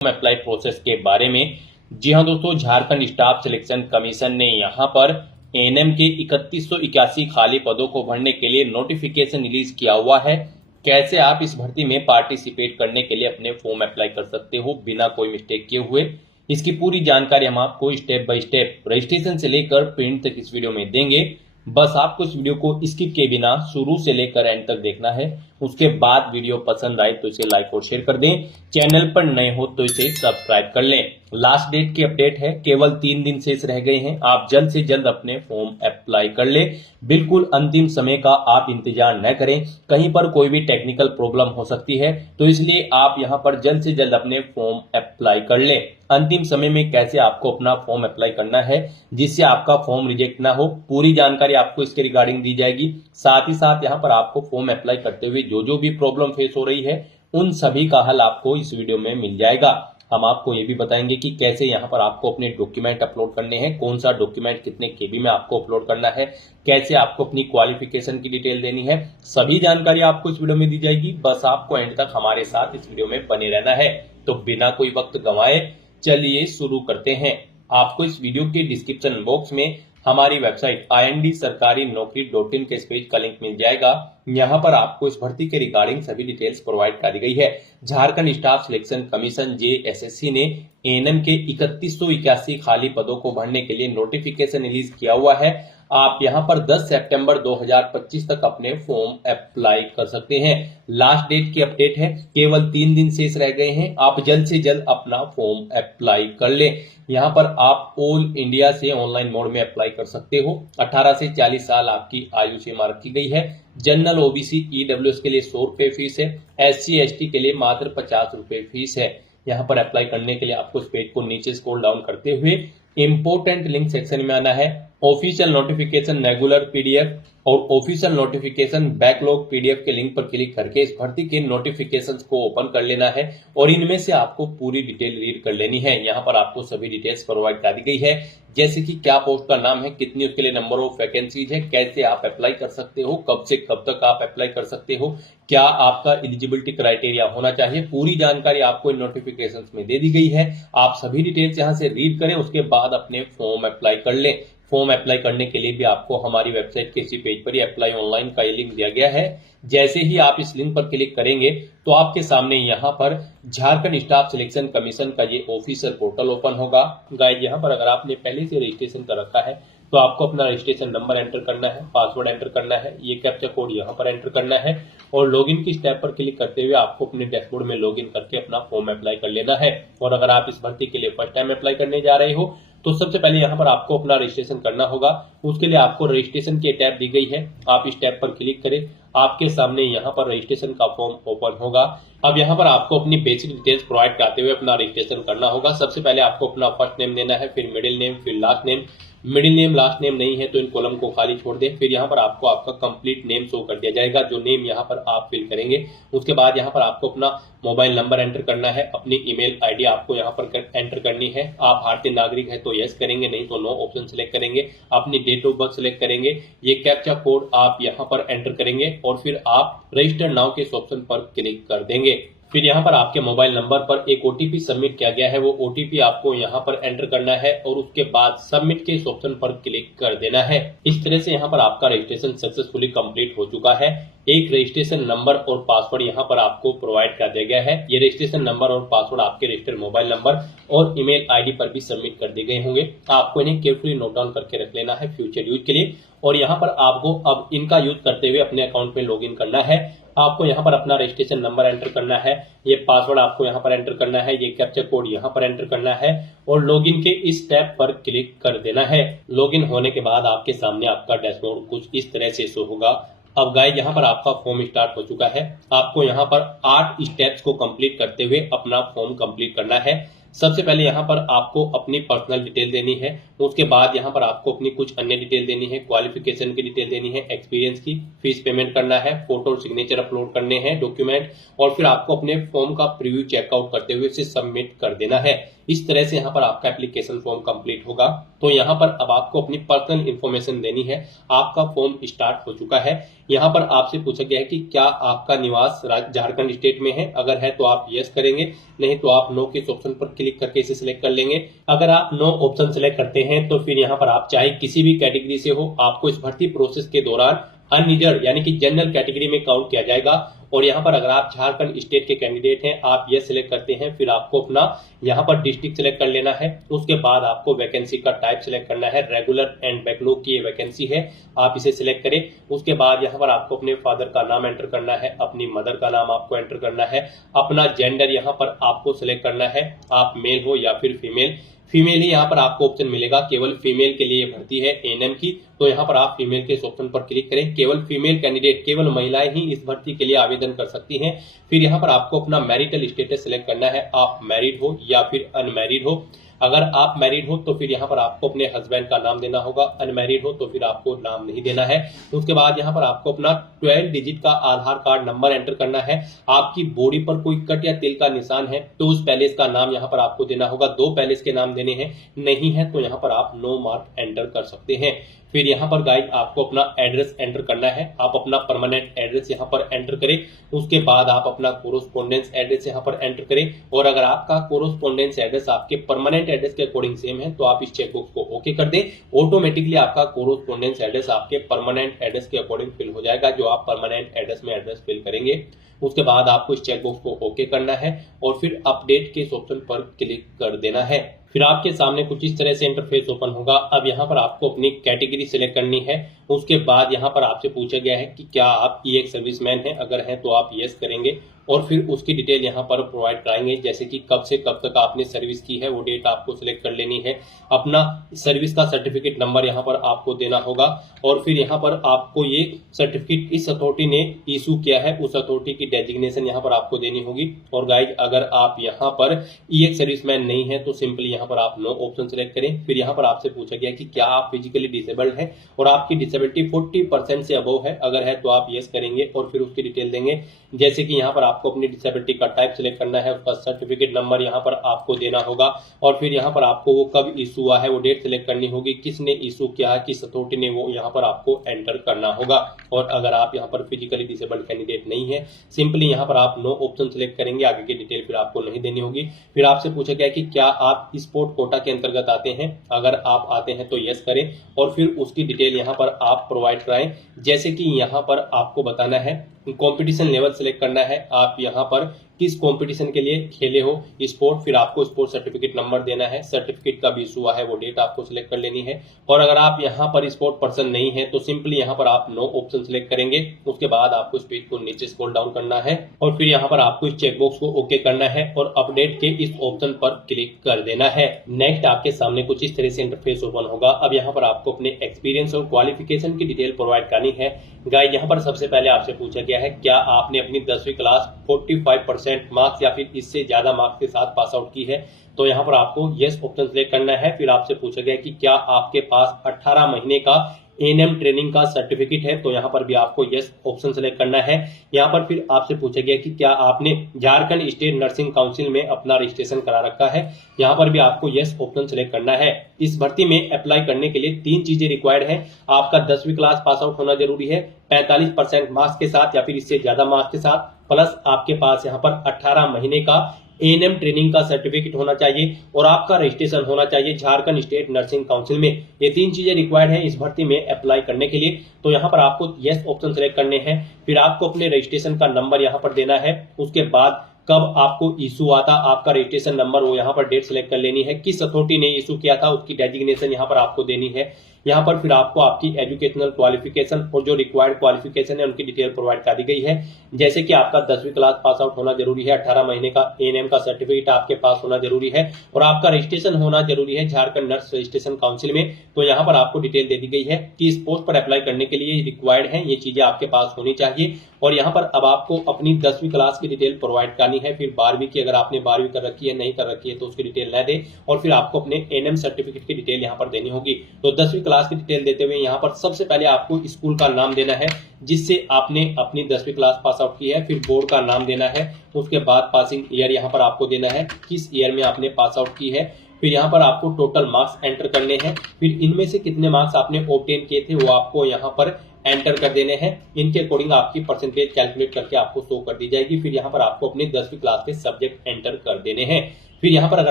Apply process के बारे में। जी हाँ दोस्तों, झारखंड स्टाफ सिलेक्शन कमीशन ने यहाँ पर एएनएम के 3181 खाली पदों को भरने के लिए नोटिफिकेशन रिलीज किया हुआ है। कैसे आप इस भर्ती में पार्टिसिपेट करने के लिए अपने फॉर्म अप्लाई कर सकते हो बिना कोई मिस्टेक किए हुए, इसकी पूरी जानकारी हम आपको स्टेप बाय स्टेप रजिस्ट्रेशन से लेकर प्रिंट तक इस वीडियो में देंगे। बस आपको इस वीडियो को स्किप किए बिना शुरू से लेकर एंड तक देखना है। उसके बाद वीडियो पसंद आए तो इसे लाइक और शेयर कर दें। चैनल पर नए हो तो इसे सब्सक्राइब कर लें। लास्ट डेट की अपडेट है, केवल 3 दिन शेष रह गए हैं। आप जल्द से जल्द अपने फॉर्म अप्लाई कर लें। बिल्कुल अंतिम समय का आप इंतजार न करें, कहीं पर कोई भी टेक्निकल प्रॉब्लम हो सकती है, तो इसलिए आप यहां पर जल्द से जल्द अपने फॉर्म अप्लाई कर लें। अंतिम समय में कैसे आपको अपना फॉर्म अप्लाई करना है जिससे आपका फॉर्म रिजेक्ट ना हो, पूरी जानकारी आपको इसके रिगार्डिंग दी जाएगी। साथ ही साथ यहाँ पर आपको फॉर्म अप्लाई करते हुए जो भी प्रॉब्लम फेस हो रही है उन सभी का हल आपको इस वीडियो में मिल जाएगा। हम आपको ये भी बताएंगे कि कैसे यहाँ पर आपको अपने डॉक्यूमेंट अपलोड करने हैं, कौन सा डॉक्यूमेंट कितने केबी में आपको अपलोड करना है, कैसे आपको अपनी क्वालिफिकेशन की डिटेल देनी है, सभी जानकारी आपको इस वीडियो में दी जाएगी। बस आपको एंड तक हमारे साथ इस वीडियो में बने रहना है। तो बिना कोई वक्त गंवाए चलिए शुरू करते हैं। आपको इस वीडियो के डिस्क्रिप्शन बॉक्स में हमारी वेबसाइट IND-sarkari-naukri.in के इस पेज का लिंक मिल जाएगा। यहाँ पर आपको इस भर्ती के रिगार्डिंग सभी डिटेल्स प्रोवाइड कर दी गई है। Jharkhand staff selection commission JSSC ने एएनएम के 3181 खाली पदों को भरने के लिए नोटिफिकेशन रिलीज किया हुआ है। आप यहां पर 10 सितंबर 2025 तक अपने फॉर्म अप्लाई कर सकते हैं। लास्ट डेट की अपडेट है, केवल 3 दिन शेष रह गए हैं। आप जल्द से जल्द अपना फॉर्म अप्लाई कर लें। यहां पर आप ऑल इंडिया से ऑनलाइन मोड में अप्लाई कर सकते हो। 18 से 40 साल आपकी आयु सीमा रखी गई है। जनरल OBC EWS के लिए 100 रुपए फीस है। SC ST के लिए मात्र 50 रुपए फीस है। यहाँ पर अप्लाई करने के लिए आपको इस पेज को नीचे स्क्रॉल डाउन करते हुए इंपोर्टेंट लिंक सेक्शन में आना है। ऑफिशियल नोटिफिकेशन रेगुलर PDF और ऑफिशियल नोटिफिकेशन बैकलॉग PDF के लिंक पर क्लिक करके इस भर्ती के नोटिफिकेशंस को ओपन कर लेना है और इनमें से आपको पूरी डिटेल रीड कर लेनी है। यहाँ पर आपको सभी डिटेल्स प्रोवाइड कर दी गई है, जैसे कि क्या पोस्ट का नाम है, कितनी उसके लिए नंबर ऑफ वैकेंसीज है, कैसे आप अप्लाई कर सकते हो, कब से कब तक आप अप्लाई कर सकते हो, क्या आपका एलिजिबिलिटी क्राइटेरिया होना चाहिए, पूरी जानकारी आपको इन नोटिफिकेशंस में दे दी गई है। आप सभी डिटेल्स यहाँ से रीड करें, उसके बाद अपने फॉर्म अप्लाई कर लें। फॉर्म अप्लाई करने के लिए भी आपको हमारी वेबसाइट के इसी पेज पर ही अप्लाई ऑनलाइन का ये लिंक दिया गया है। जैसे ही आप इस लिंक पर क्लिक करेंगे तो आपके सामने यहाँ पर झारखंड स्टाफ सिलेक्शन कमीशन का ये ऑफिशियल पोर्टल ओपन होगा। गाइस, यहाँ पर अगर आपने पहले से रजिस्ट्रेशन कर रखा है तो आपको अपना रजिस्ट्रेशन नंबर एंटर करना है, पासवर्ड एंटर करना है, ये कैप्चा कोड यहाँ पर एंटर करना है और लॉगिन की स्टेप पर क्लिक करते हुए आपको अपने डैशबोर्ड में लॉगिन करके अपना फॉर्म अप्लाई कर लेना है। और अगर आप इस भर्ती के लिए फर्स्ट टाइम अप्लाई करने जा रहे हो तो सबसे पहले यहाँ पर आपको अपना रजिस्ट्रेशन करना होगा। उसके लिए आपको रजिस्ट्रेशन की टैब दी गई है, आप इस टैब पर क्लिक करें। आपके सामने यहाँ पर रजिस्ट्रेशन का फॉर्म ओपन होगा। अब यहाँ पर आपको अपनी बेसिक डिटेल्स प्रोवाइड करते हुए अपना रजिस्ट्रेशन करना होगा। सबसे पहले आपको अपना फर्स्ट नेम देना है, फिर मिडिल नेम, फिर last name. Middle name last name नहीं है तो इन कॉलम को खाली छोड़ दें। फिर यहाँ पर आपको आपका कंप्लीट नेम शो कर दिया जाएगा, जो नेम यहाँ पर आप फिल करेंगे। उसके बाद यहाँ पर आपको अपना मोबाइल नंबर एंटर करना है, अपनी ईमेल आईडी आपको यहाँ पर एंटर करनी है। आप भारतीय नागरिक है तो यस करेंगे, नहीं तो नो ऑप्शन सिलेक्ट करेंगे। अपनी डेट ऑफ बर्थ सिलेक्ट करेंगे, ये कैप्चा कोड आप यहाँ पर एंटर करेंगे और फिर आप रजिस्टर नाउ के इस ऑप्शन पर क्लिक कर देंगे। फिर यहाँ पर आपके मोबाइल नंबर पर एक OTP सबमिट किया गया है, वो OTP आपको यहाँ पर एंटर करना है और उसके बाद सबमिट के इस ऑप्शन पर क्लिक कर देना है। इस तरह से यहाँ पर आपका रजिस्ट्रेशन सक्सेसफुली कंप्लीट हो चुका है। एक रजिस्ट्रेशन नंबर और पासवर्ड यहाँ पर आपको प्रोवाइड कर दिया गया है। ये रजिस्ट्रेशन नंबर और पासवर्ड आपके रजिस्टर्ड मोबाइल नंबर और ईमेल आईडी पर भी सबमिट कर दिए गए होंगे। आपको इन्हें केयरफुली नोट डाउन करके रख लेना है फ्यूचर यूज के लिए। और यहाँ पर आपको अब इनका यूज करते हुए अपने अकाउंट में लॉगिन करना है। आपको यहाँ पर अपना रजिस्ट्रेशन नंबर एंटर करना है, ये पासवर्ड आपको यहाँ पर एंटर करना है, ये कैप्चा कोड यहाँ पर एंटर करना है और लॉगिन के इस टैब पर क्लिक कर देना है। लॉगिन होने के बाद आपके सामने आपका डैशबोर्ड कुछ इस तरह से शो होगा। अब गाइस, यहाँ पर आपका फॉर्म स्टार्ट हो चुका है। आपको यहाँ पर 8 स्टेप्स को कंप्लीट करते हुए अपना फॉर्म कंप्लीट करना है। सबसे पहले यहाँ पर आपको अपनी पर्सनल डिटेल देनी है। उसके बाद यहाँ पर आपको अपनी कुछ अन्य डिटेल देनी है, क्वालिफिकेशन की डिटेल देनी है, एक्सपीरियंस की, फीस पेमेंट करना है, फोटो और सिग्नेचर अपलोड करने हैं, डॉक्यूमेंट, और फिर आपको अपने फॉर्म का प्रीव्यू चेकआउट करते हुए इसे सबमिट कर देना है। इस तरह से यहाँ पर आपका एप्लीकेशन फॉर्म कंप्लीट होगा। तो यहाँ पर अब आपको अपनी पर्सनल इन्फॉर्मेशन देनी है। आपका फॉर्म स्टार्ट हो चुका है। यहाँ पर आपसे पूछा गया है कि क्या आपका निवास झारखंड स्टेट में है। अगर है तो आप यस करेंगे, नहीं तो आप नो के इस ऑप्शन पर क्लिक करके इसे सिलेक्ट कर लेंगे। अगर आप नो ऑप्शन सिलेक्ट करते हैं तो फिर यहाँ पर आप चाहे किसी भी कैटेगरी से हो, आपको इस भर्ती प्रोसेस के दौरान अनरिजर्व यानी कि जनरल कैटेगरी में काउंट किया जाएगा। और यहाँ पर अगर आप झारखंड स्टेट के कैंडिडेट हैं, आप ये सिलेक्ट करते हैं, फिर आपको अपना यहाँ पर डिस्ट्रिक्ट सिलेक्ट कर लेना है। उसके बाद आपको वैकेंसी का टाइप सिलेक्ट करना है। रेगुलर एंड बैकलॉग की ये वैकेंसी है, आप इसे सिलेक्ट करें। उसके बाद यहाँ पर आपको अपने फादर का नाम एंटर करना है, अपनी मदर का नाम आपको एंटर करना है, अपना जेंडर यहाँ पर आपको सिलेक्ट करना है, आप मेल हो या फिर फीमेल। फीमेल ही यहाँ पर आपको ऑप्शन मिलेगा, केवल फीमेल के लिए भर्ती है एएनएम की। तो यहाँ पर आप फीमेल के इस ऑप्शन पर क्लिक करें। केवल फीमेल कैंडिडेट, केवल महिलाएं ही इस भर्ती के लिए आवेदन कर सकती हैं। फिर यहाँ पर आपको अपना मैरिटल स्टेटस सिलेक्ट करना है, आप मैरिड हो या फिर अनमैरिड हो। अगर आप मैरिड हो तो फिर यहाँ पर आपको अपने हस्बैंड का नाम देना होगा, अनमैरिड हो तो फिर आपको नाम नहीं देना है। उसके बाद यहाँ पर आपको अपना 12 डिजिट का आधार कार्ड नंबर एंटर करना है। आपकी बॉडी पर कोई कट या तिल का निशान है तो उस पैलेस का नाम यहाँ पर आपको देना होगा। 2 पैलेस के नाम देने हैं, नहीं है तो यहाँ पर आप नो मार्क एंटर कर सकते हैं। फिर यहाँ पर गाइस आपको अपना एड्रेस एंटर करना है। आप अपना परमानेंट एड्रेस यहाँ पर एंटर करें। उसके बाद आप अपना कोरोस्पोंडेंस एड्रेस यहाँ पर एंटर करें। और अगर आपका कोरोस्पोंडेंस एड्रेस आपके परमानेंट एड्रेस के अकॉर्डिंग सेम है तो आप इस चेकबॉक्स को ओके कर दें। ऑटोमेटिकली आपका कोरोस्पोंडेंस एड्रेस आपके परमानेंट एड्रेस के अकॉर्डिंग फिल हो जाएगा, जो आप परमानेंट एड्रेस में एड्रेस फिल करेंगे। उसके बाद आपको इस चेकबॉक्स को ओके करना है और फिर अपडेट के इस ऑप्शन पर क्लिक कर देना है। फिर आपके सामने कुछ इस तरह से इंटरफेस ओपन होगा। अब यहाँ पर आपको अपनी कैटेगरी सिलेक्ट करनी है। उसके बाद यहाँ पर आपसे पूछा गया है कि क्या आप ई एक्स सर्विसमैन हैं। अगर हैं तो आप यस करेंगे और फिर उसकी डिटेल यहाँ पर प्रोवाइड कराएंगे, जैसे कि कब से कब तक आपने सर्विस की है वो डेट आपको सिलेक्ट कर लेनी है। अपना सर्विस का सर्टिफिकेट नंबर यहाँ पर आपको देना होगा और फिर यहाँ पर आपको ये सर्टिफिकेट इस अथॉरिटी ने इशू किया है उस अथॉरिटी की डेजिग्नेशन यहाँ पर आपको देनी होगी। और गाइज अगर आप यहाँ पर ई एक्स सर्विसमैन नहीं है तो सिंपली यहाँ पर आप नो ऑप्शन सिलेक्ट करें। फिर यहाँ पर आपसे पूछा गया कि क्या आप फिजिकली डिसेबल्ड हैं और आपकी डिसेबिलिटी 40% से अबव है। अगर है तो आप यस करेंगे और फिर उसकी डिटेल देंगे, जैसे कि यहाँ पर आपको अपनी डिसेबिलिटी का टाइप सिलेक्ट करना है, उसका सर्टिफिकेट नंबर यहाँ पर आपको देना होगा और फिर यहाँ पर आपको वो कब इशू हुआ है वो डेट सिलेक्ट करनी होगी, किसने इशू किया है, किस अथॉरिटी ने, वो यहाँ पर आपको एंटर करना होगा। और अगर आप यहाँ पर फिजिकली डिसेबल्ड कैंडिडेट नहीं है, सिंपली यहाँ पर आप नो ऑप्शन सिलेक्ट करेंगे, आगे की डिटेल फिर आपको नहीं देनी होगी। फिर आपसे पूछा गया कि क्या आप स्पोर्ट कोटा के अंतर्गत आते हैं। अगर आप आते हैं तो यस करें और फिर उसकी डिटेल यहाँ पर आप प्रोवाइड कराएं, जैसे कि यहाँ पर आपको बताना है कंपटीशन लेवल सिलेक्ट करना है, आप यहाँ पर किस कंपटीशन के लिए खेले हो स्पोर्ट, फिर आपको स्पोर्ट सर्टिफिकेट नंबर देना है, सर्टिफिकेट कब इशू हुआ है वो डेट आपको सिलेक्ट कर लेनी है। और अगर आप यहाँ पर स्पोर्ट पर्सन नहीं है तो सिंपली यहाँ पर आप नो ऑप्शन सिलेक्ट करेंगे। उसके बाद आपको इस पेज को नीचे स्क्रॉल डाउन करना है और फिर यहाँ पर आपको इस चेकबॉक्स को ओके करना है और अपडेट के इस ऑप्शन पर क्लिक कर देना है। नेक्स्ट आपके सामने कुछ इस तरह से इंटरफेस ओपन होगा। अब यहाँ पर आपको अपने एक्सपीरियंस और क्वालिफिकेशन की डिटेल प्रोवाइड करनी है। गाइस यहाँ पर सबसे पहले आपसे पूछा गया है क्या आपने अपनी 10वीं क्लास 45% मार्क्स या फिर इससे ज्यादा मार्क्स के साथ पास आउट की है। तो यहाँ पर आपको यस ऑप्शन सिलेक्ट करना है। फिर आपसे पूछा गया कि क्या आपके पास 18 महीने का एएनएम ट्रेनिंग का सर्टिफिकेट है। तो यहाँ पर भी आपको यस ऑप्शन सेलेक्ट करना है। यहाँ पर फिर आपसे पूछा गया कि क्या आपने झारखंड स्टेट नर्सिंग काउंसिल में अपना रजिस्ट्रेशन करा रखा है। यहाँ पर भी आपको यस ऑप्शन सेलेक्ट करना है। इस भर्ती में अप्लाई करने के लिए 3 चीजें रिक्वायर्ड है। आपका 10वीं क्लास पास आउट होना जरूरी है 45% मार्क्स के साथ या फिर इससे ज्यादा मार्क्स के साथ, प्लस आपके पास यहाँ पर 18 महीने का एएनएम ट्रेनिंग का सर्टिफिकेट होना चाहिए और आपका रजिस्ट्रेशन होना चाहिए झारखंड स्टेट नर्सिंग काउंसिल में। ये 3 चीजें रिक्वायर्ड है इस भर्ती में अप्लाई करने के लिए। तो यहाँ पर आपको यस ऑप्शन सेलेक्ट करने हैं। फिर आपको अपने रजिस्ट्रेशन का नंबर यहाँ पर देना है। उसके बाद कब आपको इशू आता आपका रजिस्ट्रेशन नंबर, वो यहाँ पर डेट सेलेक्ट कर लेनी है। किस अथॉरिटी ने इशू किया था उसकी डेजिग्नेशन यहाँ पर आपको देनी है। यहाँ पर फिर आपको आपकी एजुकेशनल क्वालिफिकेशन और जो रिक्वायर्ड क्वालिफिकेशन है उनकी डिटेल प्रोवाइड कर दी गई है। जैसे कि आपका 10वीं क्लास पास आउट होना जरूरी है, 18 महीने का एएनएम का सर्टिफिकेट आपके पास होना जरूरी है और आपका रजिस्ट्रेशन होना जरूरी है झारखंड नर्स रजिस्ट्रेशन काउंसिल में। तो यहाँ पर आपको डिटेल दे दी गई है कि इस पोस्ट पर अप्लाई करने के लिए रिक्वायर्ड है, ये चीजें आपके पास होनी चाहिए। और यहाँ पर अब आपको अपनी 10वीं क्लास की डिटेल प्रोवाइड करनी है। फिर 12वीं की, अगर आपने 12वीं कर रखी है, नहीं कर रखी है तो उसकी डिटेल न दे। और फिर आपको अपने एएनएम सर्टिफिकेट की डिटेल यहाँ पर देनी होगी। तो 10वीं क्लास की डिटेल देते हुए यहाँ पर सबसे पहले आपको स्कूल का नाम देना है जिससे आपने अपनी 10वीं क्लास पास आउट की है, फिर बोर्ड का नाम देना है, उसके बाद पासिंग ईयर यहाँ पर आपको देना है किस ईयर में आपने पास आउट की है, फिर यहाँ पर आपको टोटल मार्क्स एंटर करने हैं, फिर इनमें से कितने मार्क्स आपने ऑब्टेन किए थे वो आपको यहाँ पर एंटर कर देने हैं। इनके अकॉर्डिंग आपकी परसेंटेज कैलकुलेट करके आपको शो कर दी जाएगी। फिर यहाँ पर आपको अपने 10वीं क्लास के सब्जेक्ट एंटर कर देने हैं। फिर यहाँ पर अगर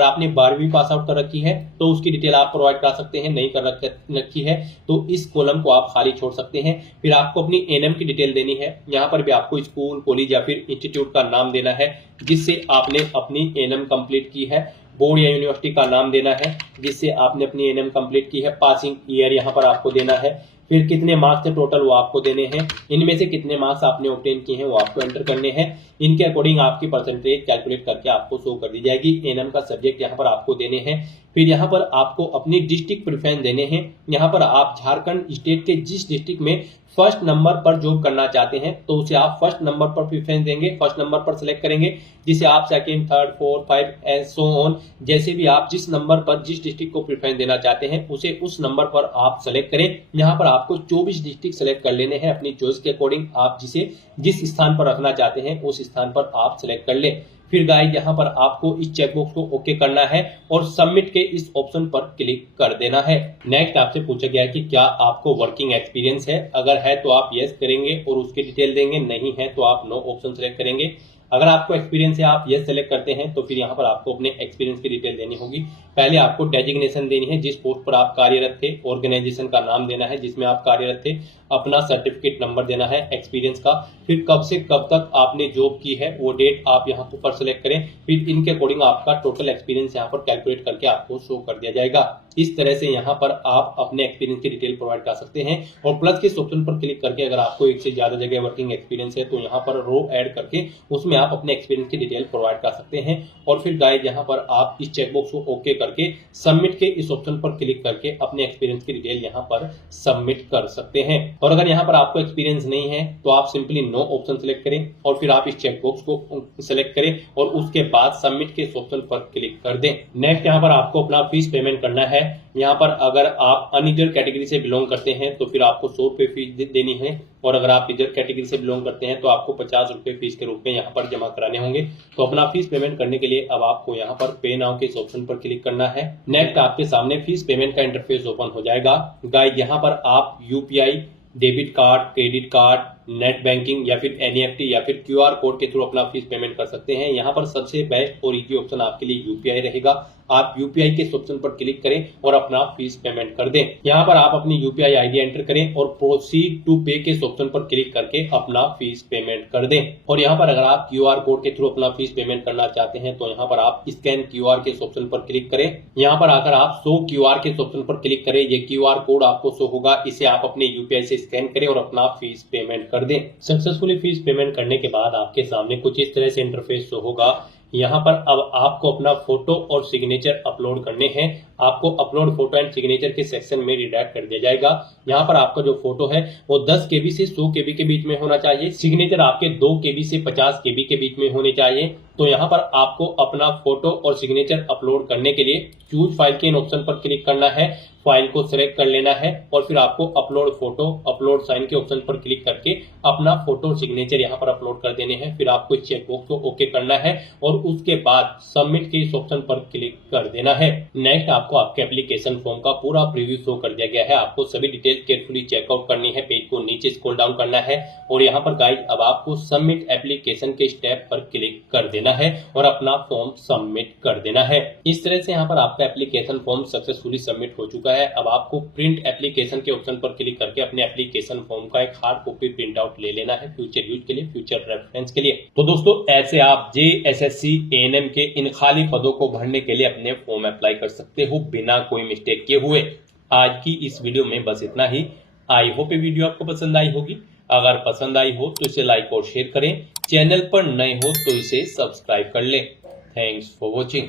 आपने 12वीं पास आउट कर रखी है तो उसकी डिटेल आप प्रोवाइड कर सकते हैं, नहीं कर रखी है तो इस कॉलम को आप खाली छोड़ सकते हैं। फिर आपको अपनी एनएम की डिटेल देनी है, यहाँ पर भी आपको स्कूल, कॉलेज या फिर इंस्टीट्यूट का नाम देना है जिससे आपने अपनी एनएम कंप्लीट की है, बोर्ड या यूनिवर्सिटी का नाम देना है जिससे आपने अपनी एनएम कंप्लीट की है, पासिंग ईयर यहाँ पर आपको देना है, फिर कितने मार्क्स थे टोटल वो आपको देने हैं, इनमें से कितने मार्क्स आपने ऑब्टेन किए हैं वो आपको एंटर करने हैं। इनके अकॉर्डिंग आपकी परसेंटेज कैलकुलेट करके आपको शो कर दी जाएगी। एनएम का सब्जेक्ट यहाँ पर आपको देने हैं। फिर यहाँ पर आपको अपनी डिस्ट्रिक्ट प्रेफरेंस देने हैं। यहाँ पर आप झारखंड स्टेट के जिस डिस्ट्रिक्ट में फर्स्ट नंबर पर जॉब करना चाहते हैं तो उसे आप फर्स्ट नंबर पर प्रेफरेंस देंगे, फर्स्ट नंबर पर सिलेक्ट करेंगे, जिसे आप second, third, fourth, 5 and so on जैसे भी आप जिस नंबर पर जिस डिस्ट्रिक्ट को प्रेफरेंस देना चाहते हैं उसे उस नंबर पर आप सेलेक्ट करें। यहाँ पर आपको 24 डिस्ट्रिक्ट सेलेक्ट कर लेने हैं अपनी चॉइस के अकॉर्डिंग, आप जिसे जिस स्थान पर रखना चाहते हैं उस स्थान पर आप सेलेक्ट कर लें। फिर गाइस यहाँ पर आपको इस चेकबॉक्स को ओके करना है और सबमिट के इस ऑप्शन पर क्लिक कर देना है। नेक्स्ट आपसे पूछा गया है कि क्या आपको वर्किंग एक्सपीरियंस है, अगर है तो आप यस करेंगे और उसकी डिटेल देंगे, नहीं है तो आप नो ऑप्शन सेलेक्ट करेंगे। अगर आपको एक्सपीरियंस है आप यस सेलेक्ट करते हैं तो फिर यहाँ पर आपको अपने एक्सपीरियंस की डिटेल देनी होगी। पहले आपको डेजिग्नेशन देनी है, जिस पोस्ट पर आप कार्यरत थे, ऑर्गेनाइजेशन का नाम देना है जिसमें आप कार्यरत थे, अपना सर्टिफिकेट नंबर देना है एक्सपीरियंस का, फिर कब से कब तक आपने जॉब की है वो डेट आप यहाँ पर सेलेक्ट करें। फिर इनके अकॉर्डिंग आपका टोटल एक्सपीरियंस यहाँ पर कैलकुलेट करके आपको शो कर दिया जाएगा। इस तरह से यहाँ पर आप अपने एक्सपीरियंस की डिटेल प्रोवाइड कर सकते हैं और प्लस के ऑप्शन पर क्लिक करके अगर आपको एक से ज्यादा जगह वर्किंग एक्सपीरियंस है तो यहाँ पर रो ऐड करके उसमें आप अपने एक्सपीरियंस की डिटेल प्रोवाइड कर सकते हैं। और फिर गाइस यहाँ पर आप इस चेकबॉक्स को ओके करके सबमिट के इस ऑप्शन पर क्लिक करके अपने एक्सपीरियंस की डिटेल यहाँ पर सबमिट कर सकते हैं। और अगर यहाँ पर आपको एक्सपीरियंस नहीं है तो आप सिंपली नो ऑप्शन सेलेक्ट करें और फिर आप इस चेकबॉक्स को सिलेक्ट करें और उसके बाद सबमिट के इस ऑप्शन पर क्लिक कर दें। नेक्स्ट यहाँ पर आपको अपना फीस पेमेंट करना है। यहाँ पर अगर आप अनरिजर्व कैटेगरी से बिलोंग करते हैं तो फिर आपको 100 रुपए फीस देनी है और अगर आप रिजर्व कैटेगरी से बिलोंग करते हैं तो आपको 50 रुपए फीस के रूप में यहाँ पर जमा कराने होंगे। तो अपना फीस पेमेंट करने के लिए अब आपको यहाँ पर पे नाउ के इस ऑप्शन पर क्लिक करना है। नेक्स्ट आपके सामने फीस पेमेंट का इंटरफेस ओपन हो जाएगा। गाइस यहाँ पर आप UPI, debit card, credit card, net banking या फिर एनईएफटी या फिर क्यूआर कोड के थ्रू अपना फीस पेमेंट कर सकते हैं। यहाँ पर सबसे बेस्ट और इजी ऑप्शन आपके लिए यूपीआई रहेगा। आप यूपीआई के ऑप्शन पर क्लिक करें और अपना फीस पेमेंट कर दें। यहाँ पर आप अपनी यूपीआई आईडी एंटर करें और प्रोसीड टू पे के ऑप्शन पर क्लिक करके अपना फीस पेमेंट कर दें। और यहाँ पर अगर आप क्यूआर कोड के थ्रू अपना फीस पेमेंट करना चाहते हैं तो यहाँ पर आप स्कैन क्यूआर के ऑप्शन पर क्लिक करें। यहाँ पर आकर आप शो क्यूआर के ऑप्शन पर क्लिक करें, ये क्यूआर कोड आपको शो होगा, इसे आप अपने यूपीआई से स्कैन करें और अपना फीस पेमेंट कर दें। सक्सेसफुली फीस पेमेंट करने के बाद आपके सामने कुछ इस तरह से इंटरफेस शो होगा। यहाँ पर अब आपको अपना फोटो और सिग्नेचर अपलोड करने हैं। आपको अपलोड फोटो एंड सिग्नेचर के सेक्शन में रिडायरेक्ट कर दिया जाएगा। यहाँ पर आपका जो फोटो है वो 10 KB से 100 KB के बीच में होना चाहिए। सिग्नेचर आपके 2 KB से 50 KB के बीच में होने चाहिए। तो यहाँ पर आपको अपना फोटो और सिग्नेचर अपलोड करने के लिए चूज फाइल के इन ऑप्शन पर क्लिक करना है, फाइल को सिलेक्ट कर लेना है और फिर आपको अपलोड फोटो, अपलोड साइन के ऑप्शन पर क्लिक करके अपना फोटो सिग्नेचर यहाँ पर अपलोड कर देने हैं। फिर आपको इस चेकबॉक्स को ओके करना है और उसके बाद सबमिट के इस ऑप्शन पर क्लिक कर देना है। नेक्स्ट आपको आपके एप्लीकेशन फॉर्म का पूरा प्रीव्यू शो कर दिया गया है। आपको सभी डिटेल केयरफुली चेकआउट करनी है, पेज को नीचे स्क्रॉल डाउन करना है और यहाँ पर गाइस अब आपको सबमिट एप्लीकेशन के स्टेप पर क्लिक कर देना है और अपना फॉर्म सबमिट कर देना है। इस तरह से यहाँ पर आपका एप्लीकेशन फॉर्म सक्सेसफुली सबमिट हो चुका है। अब आपको प्रिंट एप्लीकेशन के ऑप्शन पर क्लिक करके अपने एप्लीकेशन फॉर्म का एक हार्ड कॉपी प्रिंट आउट ले लेना है फ्यूचर यूज के लिए, फ्यूचर रेफरेंस के लिए। तो दोस्तों ऐसे आप JSSC ANM के इन खाली पदों को भरने के लिए अपने फॉर्म अप्लाई कर सकते हो बिना कोई मिस्टेक किए हुए। आज की इस वीडियो में बस इतना ही। आई होप ये वीडियो आपको पसंद आई होगी। अगर पसंद आई हो तो इसे लाइक और शेयर करें। चैनल पर नए हो तो इसे सब्सक्राइब कर लें। Thanks for watching.